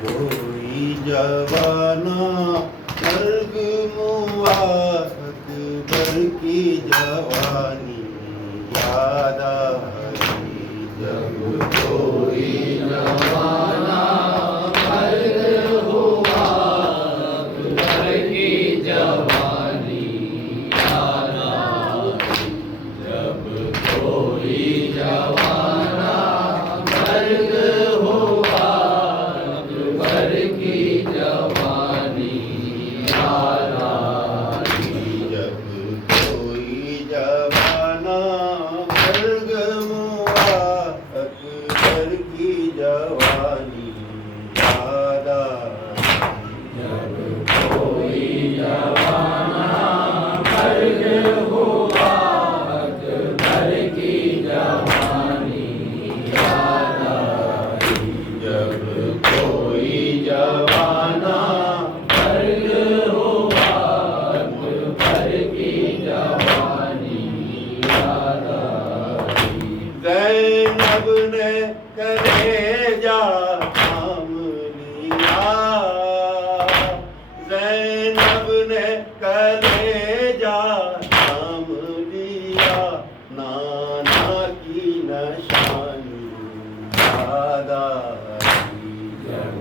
कोई जवाना मर्ग अकबर की जवानी याद आई जब कोई जवाना मर्ग हुआ अकबर की जवानी याद आई जब कोई जवाना मर्ग हुआ अकबर की जवानी याद आई जब कोई जवाना मर्ग अकबर की जवानी याद आई जब कोई जवाना मर्ग हुआ अकबर की जवानी याद आई जब कोई जवाना मर्ग हुआ अकबर की जवानी याद आई ज़ैनब ने कलेजा थाम लिया ज़ैनब ने कलेजा थाम लिया नाना की निशानी याद आई जब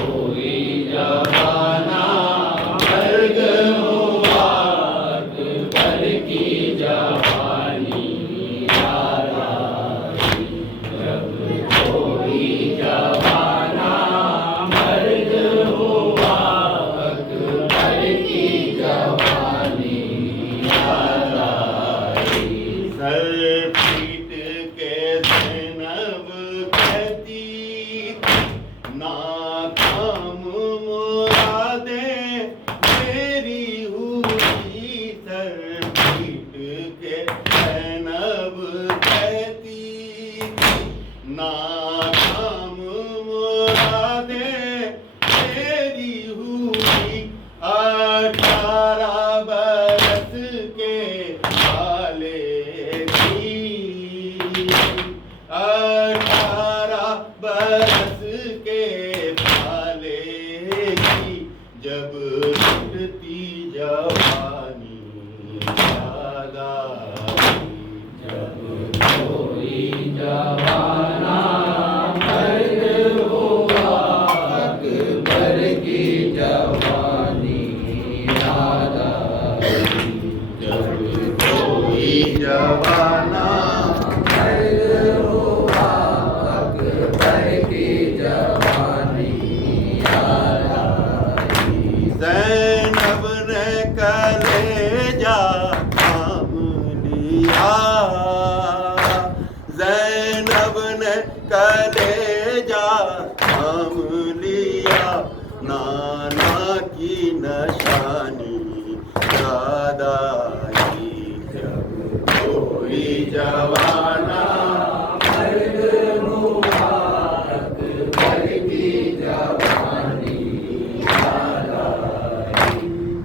कोई जवाना मर्ग हुआ अकबर की जवानी याद आई जब कोई जवाना मर्ग हुआ अकबर की जवानी याद आई सर पीट के ज़ैनब कहती नाकाम मुरादें मेरी हुई सर पीट के ज़ैनब कहती नाकाम मुरादें मेरी हुई 18 बरस के वाले थी 18 बरस के वाले थी जब छुटती जवानी याद आई जब कोई जवाना मर्ग हुआ अकबर की जवानी याद आई जब कोई जवाना मर्ग हुआ अकबर की जवानी याद आई ज़ैनब ने कलेजा थाम लिया ज़ैनब ने कलेजा थाम लिया नाना की निशानी याद आई जब कोई जवाना मर्ग हुआ अकबर की जवानी याद आई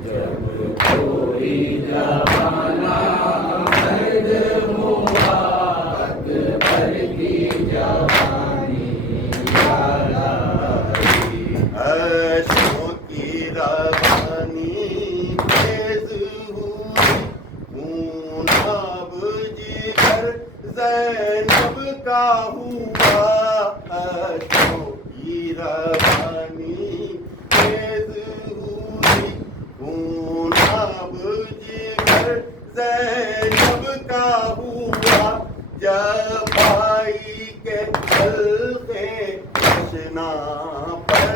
जब कोई जवाना मर्ग हुआ अकबर की जवानी याद आई अशों की रवानी तेज हुई खून अब जिगर ज़ैनब का हुआ अशों की रवानी तेज हुई खून अब जिगर ज़ैनब का हुआ जब भाई के हल्के कृष्णा पर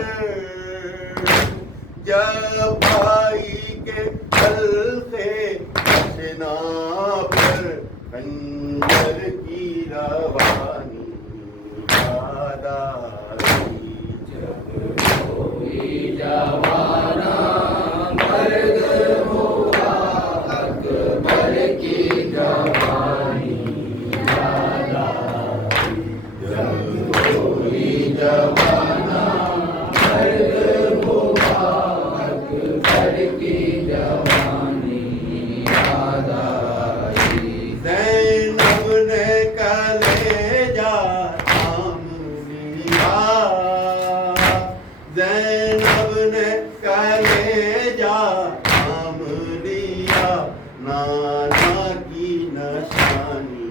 जब भाई के हल्के कृष्णा पर खंजर की रवानी याद आई जब कोई जवाना मर्ग हुआ अकबर की जवानी याद आई जब कोई जवाना मर्ग हुआ अकबर की जवानी याद आई ज़ैनब ने कलेजा थाम लिया ज़ैनब ने कलेजा थाम लिया, नाना की निशानी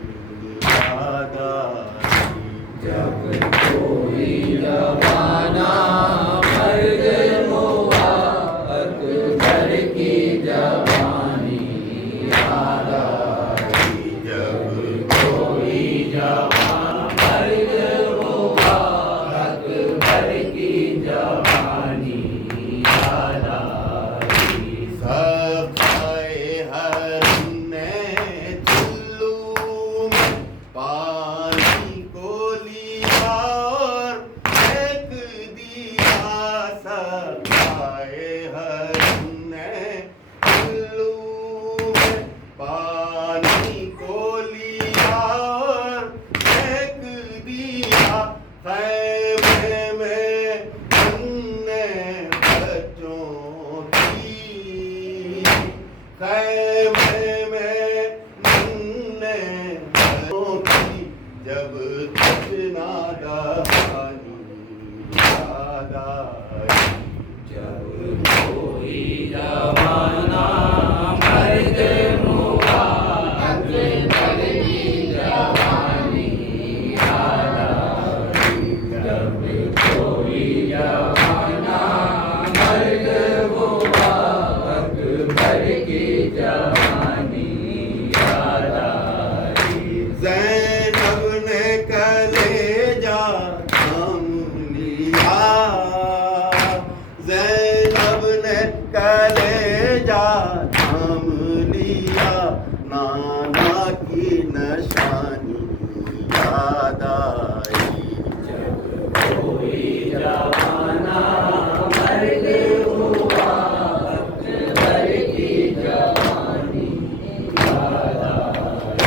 याद आई। जब कोई जमाना मर्द हुआ, अकबर की जवानी याद आई। जब कोई जवान मर्द हुआ, अकबर की जवानी याद आई। सफाए हरम ने चुल्लू में पानी को लिया और फेंक दिया। सफाए हरम ने चुल्लू में पानी को लिया और फेंक दिया। खैमे में अन्ने बच्चों की, खैमे में अन्ने बच्चों की, जब तक नादानी याद आई। जब कोई जमाना मर्द हुआ, अकबर की जवानी याद आई। जब कोई जमाना मर्द हुआ, अकबर की जवानी याद आई। ज़ैनब ने कलेजा थाम लिया, ज़ैनब ने कलेजा थाम लिया, नाना की निशानी याद आई। जब कोई जमाना मर्द हुआ, अकबर की जवानी याद आई।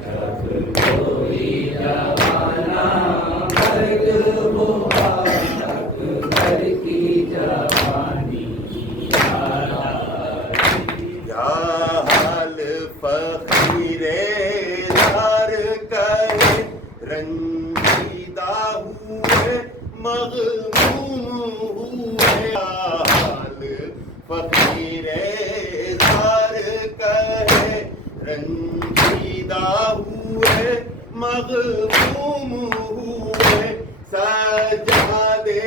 जब कोई जमाना मर्द हुआ, अकबर की जवानी याद आई। या हाल फकीरे दार कहे, रंजीदा हुए मग़मूम हुए। या हाल फकीरे दार कहे, रंजीदा हुए मग़मूम हुए। सजादे